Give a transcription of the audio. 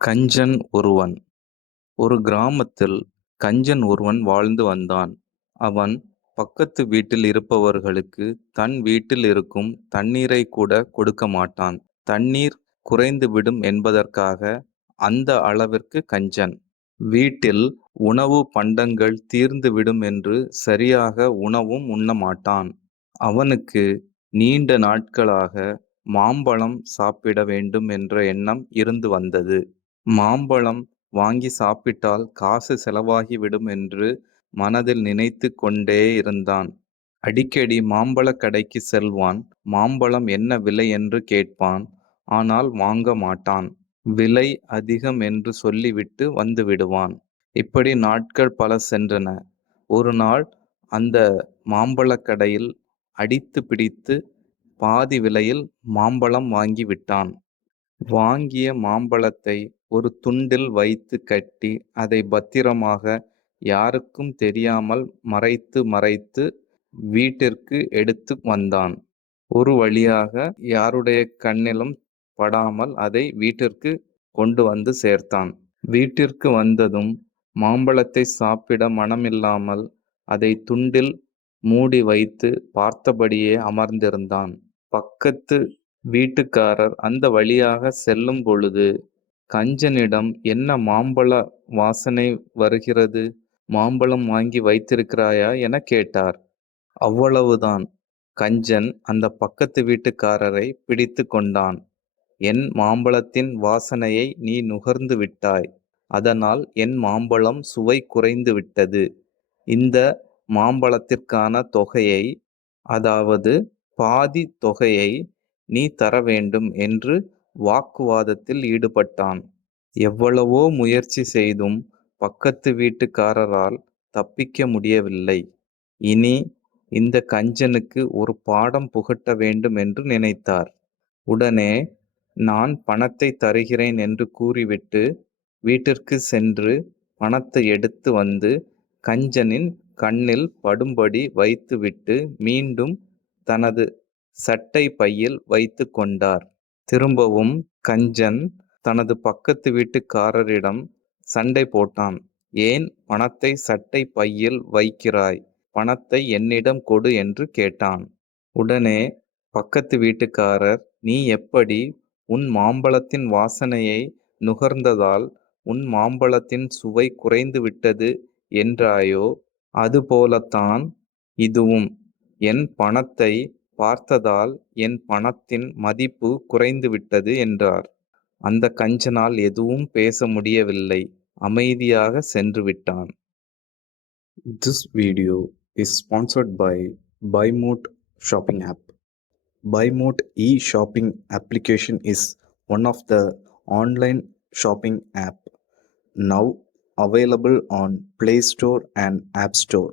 கஞ்சன் ஒருவன். ஒரு கிராமத்தில் கஞ்சன் ஒருவன் வாழ்ந்து வந்தான். அவன் பக்கத்து வீட்டில் இருப்பவர்களுக்கு தன் வீட்டில் இருக்கும் தண்ணீரைக் கூட கொடுக்க மாட்டான். தண்ணீர் குறைந்துவிடும் என்பதற்காக அந்த அளவிற்கு கஞ்சன். வீட்டில் உணவு பண்டங்கள் தீர்ந்துவிடும் என்று சரியாக உணவும் உண்ண மாட்டான். அவனுக்கு நீண்ட நாட்களாக மாம்பழம் சாப்பிட வேண்டும் என்ற எண்ணம் இருந்து வந்தது. மாம்பழம் வாங்கி சாப்பிட்டால் காசு செலவாகிவிடும் என்று மனதில் நினைத்து கொண்டே இருந்தான். அடிக்கடி மாம்பழக் கடைக்கு செல்வான். மாம்பழம் என்ன விலை என்று கேட்பான். ஆனால் வாங்க மாட்டான். விலை அதிகம் என்று சொல்லிவிட்டு வந்து விடுவான். இப்படி நாட்கள் பல சென்றன. ஒரு நாள் அந்த மாம்பழக் கடையில் அடித்து பிடித்து பாதி விலையில் மாம்பழம் வாங்கி விட்டான். வாங்கிய மாம்பழத்தை ஒரு துண்டில் வைத்து கட்டி அதை பத்திரமாக யாருக்கும் தெரியாமல் மறைத்து மறைத்து வீட்டிற்கு எடுத்து வந்தான். ஒரு வழியாக யாருடைய கண்ணிலும் படாமல் அதை வீட்டிற்கு கொண்டு வந்து சேர்த்தான். வீட்டிற்கு வந்ததும் மாம்பழத்தை சாப்பிட மனமில்லாமல் அதை துண்டில் மூடி வைத்து பார்த்தபடியே அமர்ந்திருந்தான். பக்கத்து வீட்டுக்காரர் அந்த வழியாக செல்லும் பொழுது கஞ்சனிடம், என்ன மாம்பழ வாசனை வருகிறது, மாம்பழம் வாங்கி வைத்திருக்கிறாயா என கேட்டார். அவ்வளவுதான். கஞ்சன் அந்த பக்கத்து வீட்டுக்காரரை பிடித்து கொண்டான். என் மாம்பழத்தின் வாசனையை நீ நுகர்ந்து விட்டாய். அதனால் என் மாம்பழம் சுவை குறைந்து விட்டது. இந்த மாம்பழத்திற்கான தொகையை, அதாவது பாதி தொகையை நீ தர வேண்டும் என்று வாக்குவாதத்தில் ஈடுபட்டான். எவ்வளவோ முயற்சி செய்தும் பக்கத்து வீட்டுக்காரரால் தப்பிக்க முடியவில்லை. இனி இந்த கஞ்சனுக்கு ஒரு பாடம் புகட்ட வேண்டும் என்று நினைத்தார். உடனே, நான் பணத்தை தருகிறேன் என்று கூறிவிட்டு வீட்டிற்கு சென்று பணத்தை எடுத்து வந்து கஞ்சனின் கண்ணில் படும்படி வைத்துவிட்டு மீண்டும் தனது சட்டை பையில் வைத்து கொண்டார். திரும்பவும் கஞ்சன் தனது பக்கத்து வீட்டுக்காரரிடம் சண்டை போட்டான். ஏன் பணத்தை சட்டை பையில் வைக்கிறாய்? பணத்தை என்னிடம் கொடு என்று கேட்டான். உடனே பக்கத்து வீட்டுக்காரர், நீ எப்படி உன் மாம்பழத்தின் வாசனையை நுகர்ந்ததால் உன் மாம்பழத்தின் சுவை குறைந்து விட்டது என்றாயோ, அதுபோலத்தான் இதுவும். என் பணத்தை பார்த்ததால் என் பணத்தின் மதிப்பு குறைந்துவிட்டது என்றார். அந்த கஞ்சனால் எதுவும் பேச முடியவில்லை. அமைதியாக சென்று விட்டான். This video is sponsored by BuyMoot shopping app. BuyMoot e-shopping application is one of the online shopping app now available on Play Store and App Store.